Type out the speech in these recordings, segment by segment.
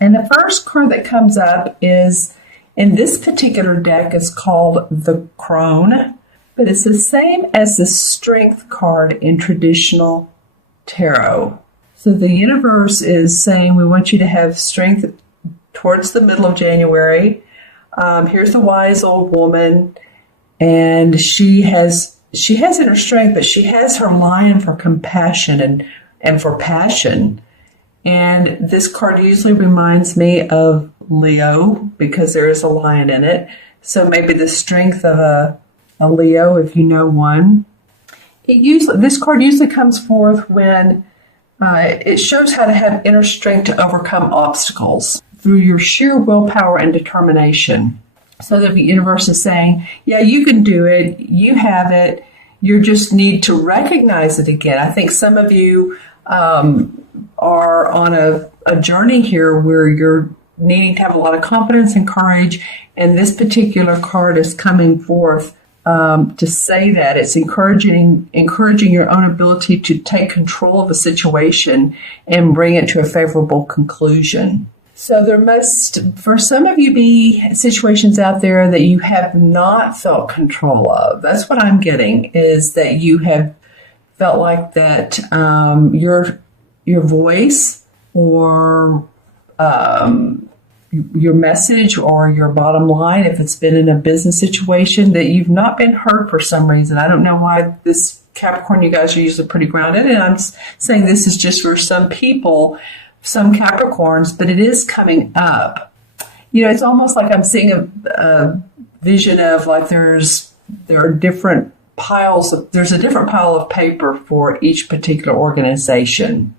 And the first card that comes up is, in this particular deck, is called the Crone, but it's the same as the Strength card in traditional tarot. So the universe is saying we want you to have strength towards the middle of January. Here's the wise old woman, and she has inner strength, but she has her lion for compassion and for passion. And this card usually reminds me of Leo because there is a lion in it. So maybe the strength of a Leo, if you know one. This card usually comes forth when it shows how to have inner strength to overcome obstacles through your sheer willpower and determination. So the universe is saying, yeah, you can do it. You have it. You just need to recognize it again. I think some of you are on a journey here where you're needing to have a lot of confidence and courage. And this particular card is coming forth to say that it's encouraging your own ability to take control of a situation and bring it to a favorable conclusion. So there must, for some of you, be situations out there that you have not felt control of. That's what I'm getting, is that you have felt like that your voice or your message or your bottom line, if it's been in a business situation, that you've not been heard for some reason. I don't know why this Capricorn, you guys are usually pretty grounded, and I'm saying this is just for some people, some Capricorns, but it is coming up. You know, it's almost like I'm seeing a vision of like there are different piles there's a different pile of paper for each particular organization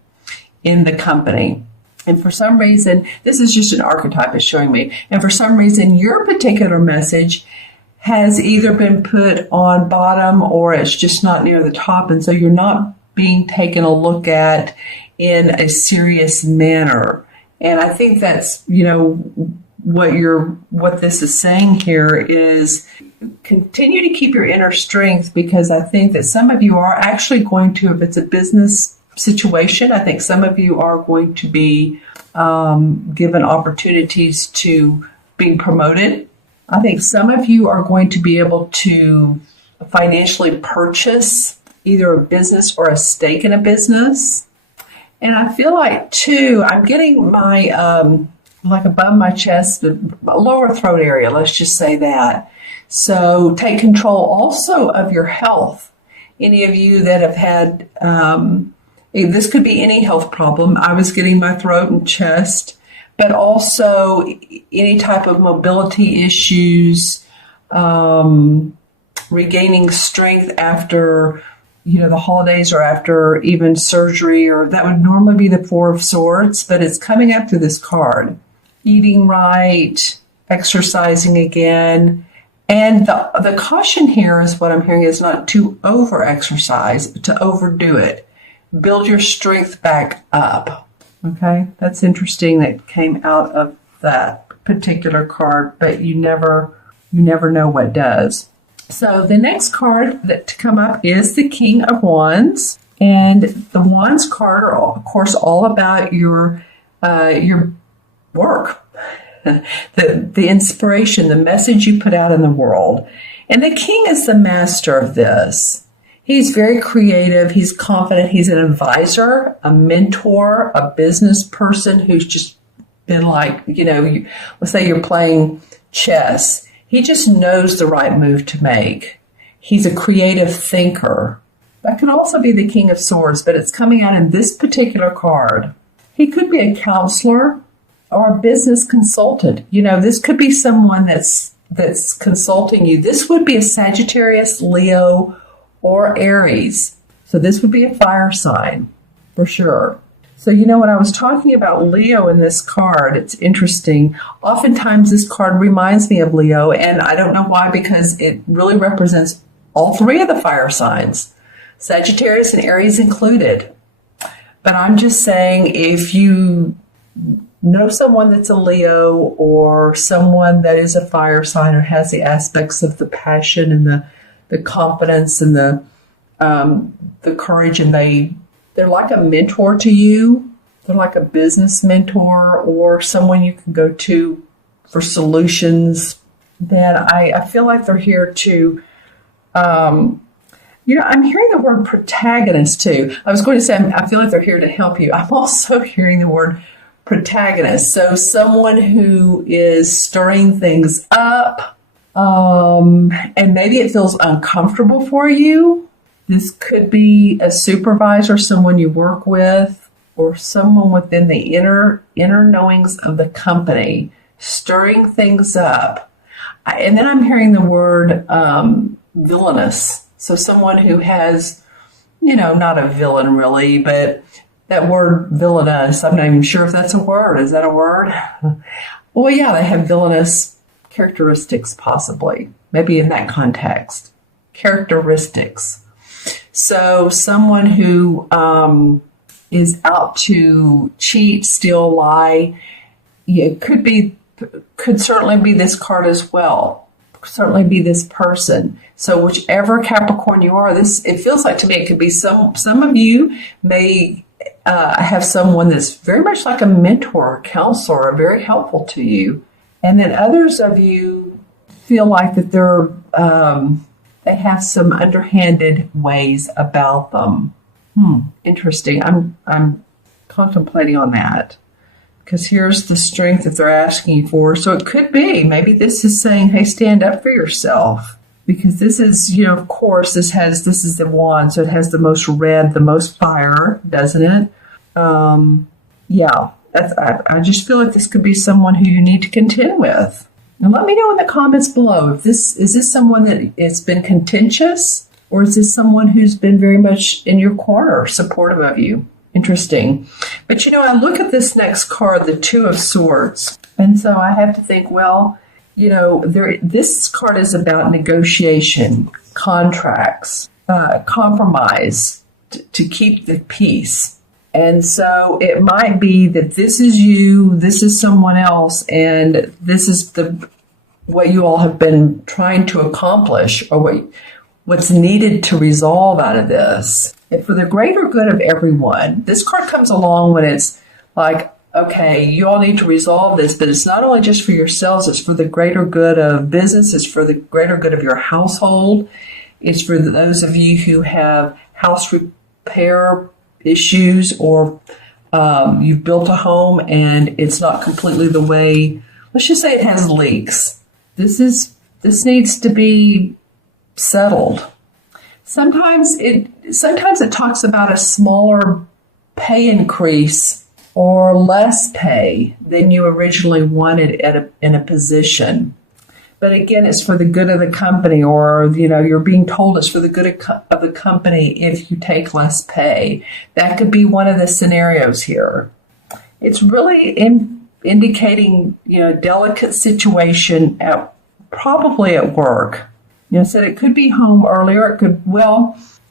in the company. And for some reason, this is just an archetype it's showing me. And for some reason, your particular message has either been put on bottom or it's just not near the top. And so you're not being taken a look at in a serious manner. And I think that's, what this is saying here is continue to keep your inner strength, because I think that some of you are actually going to, if it's a business situation, I think some of you are going to be given opportunities to be promoted. I think some of you are going to be able to financially purchase either a business or a stake in a business. And I feel like, too, I'm getting my, like above my chest, the lower throat area, let's just say that. So take control also of your health. Any of you that have had, this could be any health problem. I was getting my throat and chest, but also any type of mobility issues, regaining strength after the holidays or after even surgery, or that would normally be the Four of Swords, but it's coming up through this card. Eating right, exercising again. And the caution here is what I'm hearing is not to over-exercise, but to overdo it. Build your strength back up. Okay, that's interesting that came out of that particular card, but you never know what does. So the next card that to come up is the King of Wands, and the Wands card are, of course, all about your work, the inspiration, the message you put out in the world. And the King is the master of this. He's very creative. He's confident. He's an advisor, a mentor, a business person who's just been like, let's say you're playing chess. He just knows the right move to make. He's a creative thinker. That could also be the King of Swords, but it's coming out in this particular card. He could be a counselor or a business consultant. This could be someone that's consulting you. This would be a Sagittarius, Leo, or Aries. So this would be a fire sign for sure. So, when I was talking about Leo in this card, it's interesting. Oftentimes this card reminds me of Leo, and I don't know why, because it really represents all three of the fire signs, Sagittarius and Aries included. But I'm just saying, if you know someone that's a Leo or someone that is a fire sign or has the aspects of the passion and the confidence and the courage, and they're like a mentor to you. they're like a business mentor or someone you can go to for solutions. Then I feel like they're here to, I'm hearing the word protagonist too. I was going to say, I feel like they're here to help you. I'm also hearing the word protagonist. So someone who is stirring things up, and maybe it feels uncomfortable for you. This could be a supervisor, someone you work with, or someone within the inner knowings of the company, stirring things up. And then I'm hearing the word villainous. So someone who has, not a villain really, but that word villainous, I'm not even sure if that's a word. Is that a word? Well, yeah, they have villainous characteristics possibly, maybe in that context. Characteristics. So someone who is out to cheat, steal, lie, could certainly be this card as well. Certainly be this person. So whichever Capricorn you are, it feels like to me it could be some of you may have someone that's very much like a mentor, or counselor, or very helpful to you. And then others of you feel like that they have some underhanded ways about them. Interesting. I'm contemplating on that. Because here's the strength that they're asking you for. So it could be, maybe this is saying, hey, stand up for yourself. Because this is, of course, this is the wand. So it has the most red, the most fire, doesn't it? Yeah. I just feel like this could be someone who you need to contend with. And let me know in the comments below, is this someone that has been contentious? Or is this someone who's been very much in your corner, supportive of you? Interesting. But I look at this next card, the Two of Swords. And so I have to think, well, this card is about negotiation, contracts, compromise to keep the peace. And so it might be that this is you, this is someone else, and this is what you all have been trying to accomplish, or what's needed to resolve out of this. And for the greater good of everyone, this card comes along when it's like, okay, you all need to resolve this, but it's not only just for yourselves, it's for the greater good of business, it's for the greater good of your household, it's for those of you who have house repair issues, or you've built a home and it's not completely the way, let's just say it has leaks. This needs to be settled. Sometimes it talks about a smaller pay increase or less pay than you originally wanted in a position. But again, it's for the good of the company, or, you're being told it's for the good of the company if you take less pay. That could be one of the scenarios here. It's really indicating, a delicate situation probably at work. I said it could be home earlier.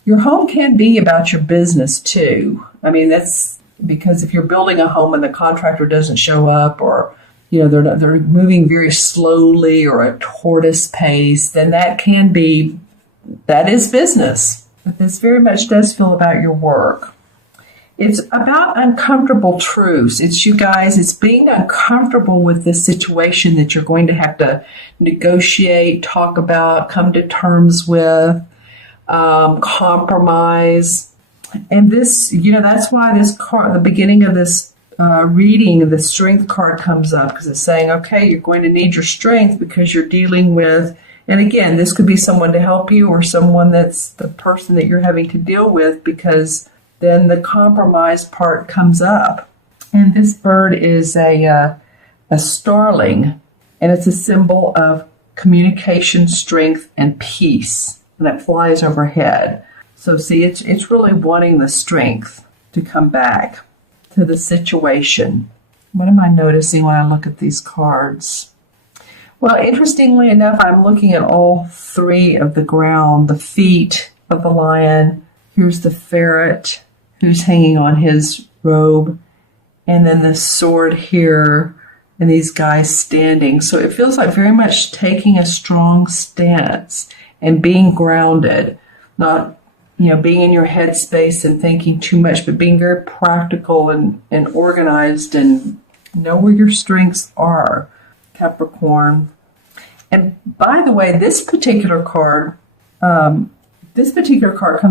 Your home can be about your business too. I mean, that's because if you're building a home and the contractor doesn't show up, or, they're moving very slowly or at tortoise pace, then that is business. But this very much does feel about your work. It's about uncomfortable truths. It's being uncomfortable with this situation that you're going to have to negotiate, talk about, come to terms with, compromise. And this, that's why this card, the beginning of this reading, the strength card comes up, because it's saying, okay, you're going to need your strength because you're dealing with, and again, this could be someone to help you or someone that's the person that you're having to deal with, because then the compromise part comes up. And this bird is a starling, and it's a symbol of communication, strength, and peace. And it flies overhead. So see, it's really wanting the strength to come back to the situation. What am I noticing when I look at these cards? Well, interestingly enough, I'm looking at all three of the ground, the feet of the lion. Here's the ferret who's hanging on his robe, and then the sword here, and these guys standing. So it feels like very much taking a strong stance and being grounded, not being in your headspace and thinking too much, but being very practical and organized and know where your strengths are, Capricorn. And by the way, this particular card comes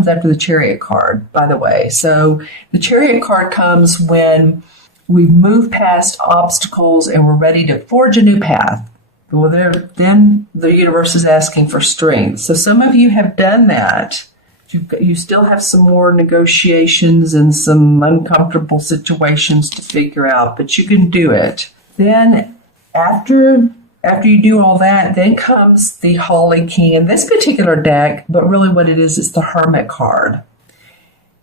after the Chariot card, by the way. So the Chariot card comes when we've moved past obstacles and we're ready to forge a new path. Well, then the universe is asking for strength. So some of you have done that. You still have some more negotiations and some uncomfortable situations to figure out, but you can do it. Then after you do all that, then comes the Holly King in this particular deck, but really what it is the Hermit card.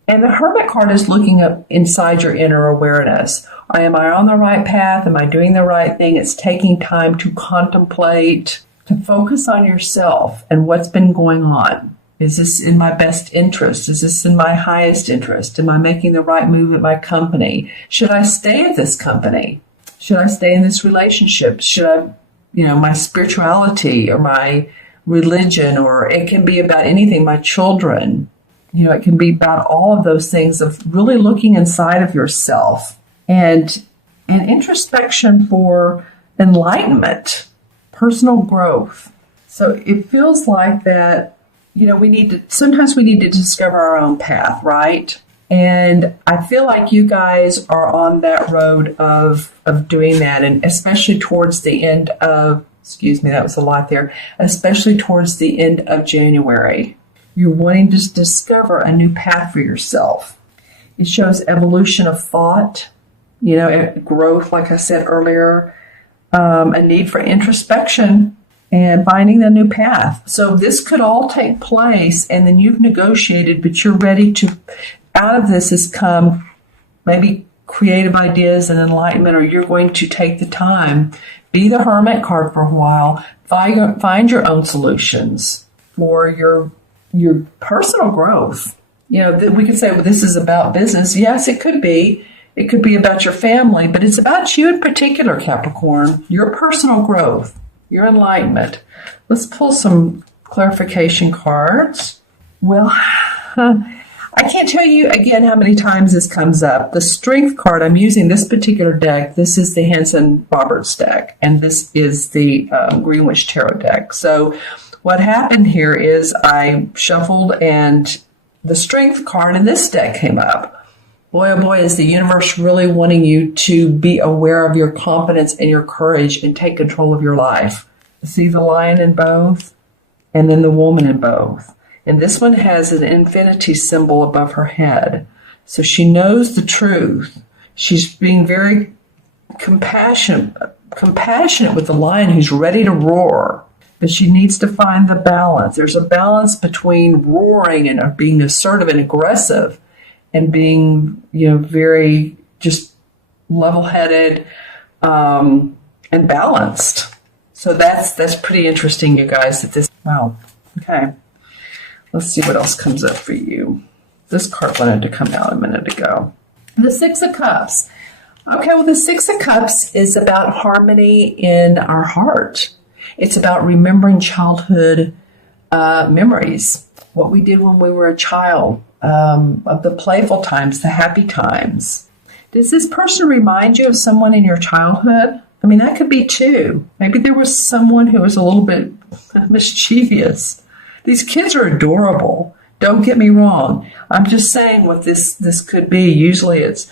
And the Hermit card is looking up inside your inner awareness. Am I on the right path? Am I doing the right thing? It's taking time to contemplate, to focus on yourself and what's been going on. Is this in my best interest? Is this in my highest interest? Am I making the right move at my company? Should I stay at this company? Should I stay in this relationship? Should I, my spirituality or my religion, or it can be about anything, my children. It can be about all of those things of really looking inside of yourself and introspection for enlightenment, personal growth. So it feels like that, sometimes we need to discover our own path, right? And I feel like you guys are on that road of doing that, and especially towards the end of, that was a lot there, especially towards the end of January. You're wanting to discover a new path for yourself. It shows evolution of thought, growth, like I said earlier, a need for introspection and finding a new path. So this could all take place, and then you've negotiated, but you're ready to, out of this has come maybe creative ideas and enlightenment, or you're going to take the time, be the Hermit card for a while, find your own solutions for your personal growth. We could say, well, this is about business. Yes, it could be. It could be about your family, but it's about you in particular, Capricorn, your personal growth, your enlightenment. Let's pull some clarification cards. Well, I can't tell you again how many times this comes up. The Strength card, I'm using this particular deck. This is the Hanson-Roberts deck, and this is the Greenwich Tarot deck. So what happened here is I shuffled and the Strength card in this deck came up. Boy, oh boy, is the universe really wanting you to be aware of your confidence and your courage and take control of your life. See the lion in both and then the woman in both. And this one has an infinity symbol above her head. So she knows the truth. She's being very compassionate with the lion who's ready to roar. But she needs to find the balance. There's a balance between roaring and being assertive and aggressive and being, very just level-headed and balanced. So that's pretty interesting, you guys. Wow. Okay. Let's see what else comes up for you. This card wanted to come out a minute ago. The Six of Cups. Okay, well, the Six of Cups is about harmony in our heart. It's about remembering childhood memories, what we did when we were a child, of the playful times, the happy times. Does this person remind you of someone in your childhood? I mean, that could be too. Maybe there was someone who was a little bit mischievous. These kids are adorable. Don't get me wrong. I'm just saying what this could be. Usually it's,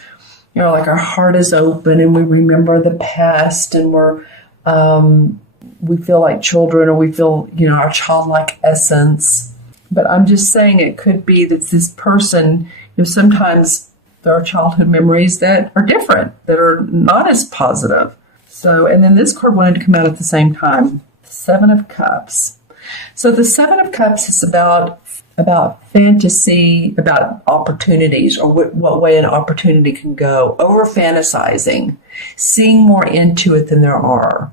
like our heart is open and we remember the past and we feel like children, or we feel, our childlike essence. But I'm just saying it could be that this person, sometimes there are childhood memories that are different, that are not as positive. So, and then this card wanted to come out at the same time. The Seven of Cups. So the Seven of Cups is about fantasy, about opportunities, or what way an opportunity can go, over fantasizing, seeing more into it than there are,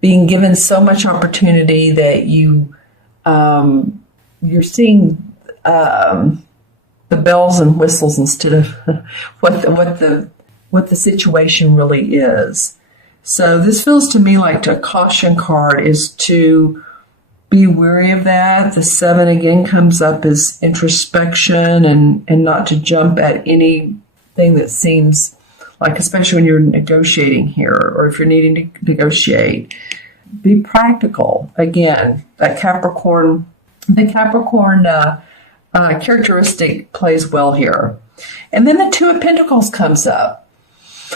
being given so much opportunity that you're seeing the bells and whistles instead of what the situation really is. So this feels to me like a caution card is to be wary of that. The 7 again comes up as introspection and not to jump at anything that seems like, especially when you're negotiating here or if you're needing to negotiate. Be practical. Again, the Capricorn characteristic plays well here. And then the 2 of Pentacles comes up.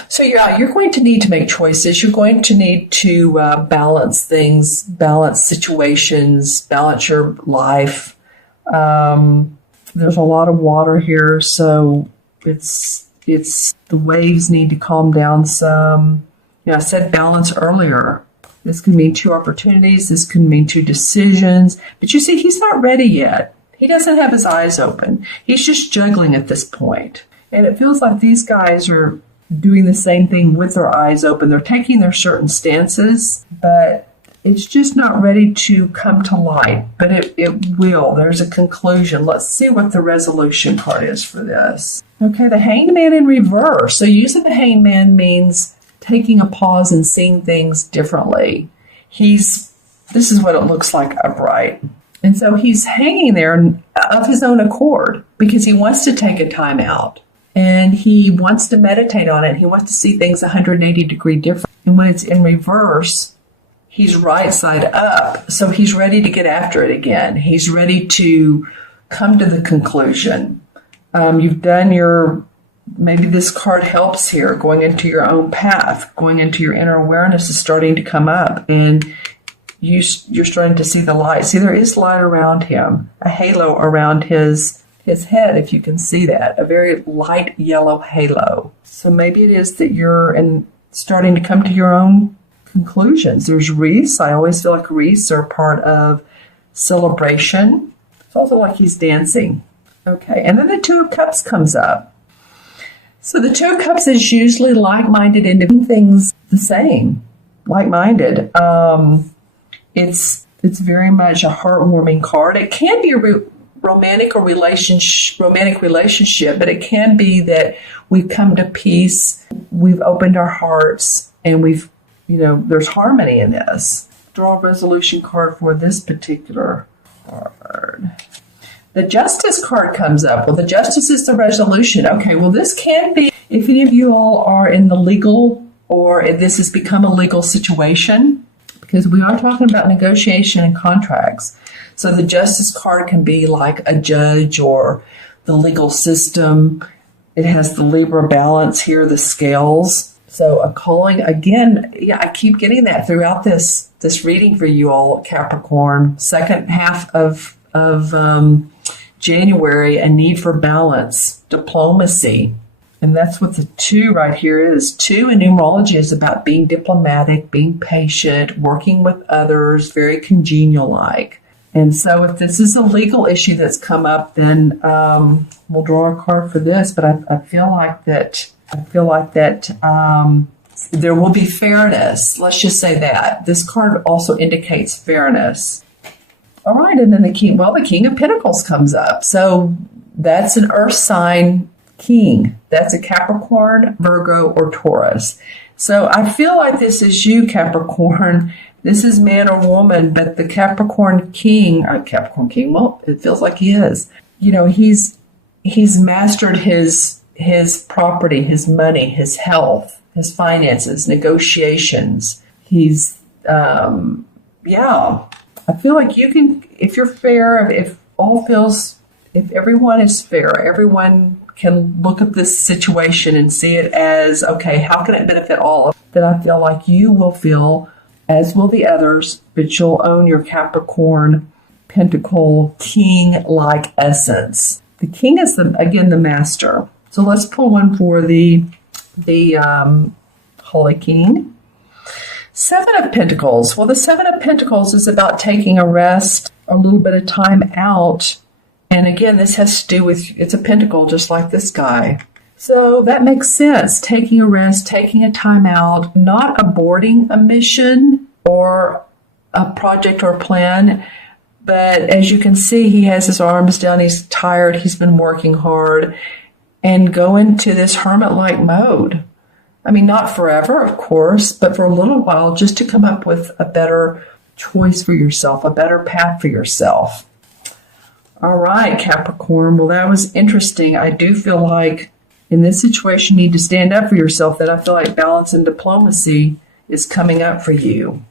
So you're going to need to make choices. You're going to need to balance things, balance situations, balance your life. There's a lot of water here, so it's the waves need to calm down some. I said balance earlier. This can mean 2 opportunities. This can mean 2 decisions. But you see, he's not ready yet. He doesn't have his eyes open. He's just juggling at this point. And it feels like these guys are doing the same thing with their eyes open. They're taking their certain stances, but it's just not ready to come to light. But it will. There's a conclusion. Let's see what the resolution card is for this. Okay, the Hanged Man in reverse. So using the Hanged Man means taking a pause and seeing things differently. This is what it looks like upright. And so he's hanging there of his own accord because he wants to take a time out. And he wants to meditate on it. He wants to see things 180 degree different. And when it's in reverse, he's right side up. So he's ready to get after it again. He's ready to come to the conclusion. You've done maybe this card helps here, going into your own path, going into your inner awareness is starting to come up. And you're starting to see the light. See, there is light around him, a halo around his head, if you can see that, a very light yellow halo. So maybe it is that you're starting to come to your own conclusions. There's wreaths. I always feel like wreaths are part of celebration. It's also like he's dancing. Okay, and then the 2 of Cups comes up. So the 2 of Cups is usually like-minded and doing things the same, like-minded. It's very much a heartwarming card. It can be a romantic relationship, but it can be that we've come to peace, we've opened our hearts, and there's harmony in this. Draw a resolution card for this particular card. The Justice card comes up. Well, the Justice is the resolution. Okay, well, this can be if any of you all are in the legal or if this has become a legal situation, because we are talking about negotiation and contracts. So the Justice card can be like a judge or the legal system. It has the Libra balance here, the scales. So a calling, again, I keep getting that throughout this reading for you all, Capricorn. Second half of January, a need for balance, diplomacy. And that's what the 2 right here is. 2 in numerology is about being diplomatic, being patient, working with others, very congenial-like. And so if this is a legal issue that's come up, then we'll draw a card for this. But I feel like that there will be fairness. Let's just say that. This card also indicates fairness. All right, and then the King of Pentacles comes up. So that's an earth sign king. That's a Capricorn, Virgo, or Taurus. So I feel like this is you, Capricorn. This is man or woman, but the Capricorn king, well, it feels like he is. He's mastered his property, his money, his health, his finances, negotiations. He's, I feel like you can, if you're fair, if everyone is fair, everyone can look at this situation and see it as, okay, how can it benefit all of us? Then I feel like you will feel, as will the others, but you'll own your Capricorn Pentacle king-like essence. The king is, the master. So let's pull one for the Holy King. 7 of Pentacles. Well, the 7 of Pentacles is about taking a rest, a little bit of time out. And again, this has to do with, it's a pentacle just like this guy. So that makes sense. Taking a rest, taking a time out, not aborting a mission or a project or a plan. But as you can see, he has his arms down. He's tired. He's been working hard. And go into this hermit-like mode. I mean, not forever, of course, but for a little while, just to come up with a better choice for yourself, a better path for yourself. All right, Capricorn. Well, that was interesting. I do feel like in this situation, you need to stand up for yourself, that I feel like balance and diplomacy is coming up for you.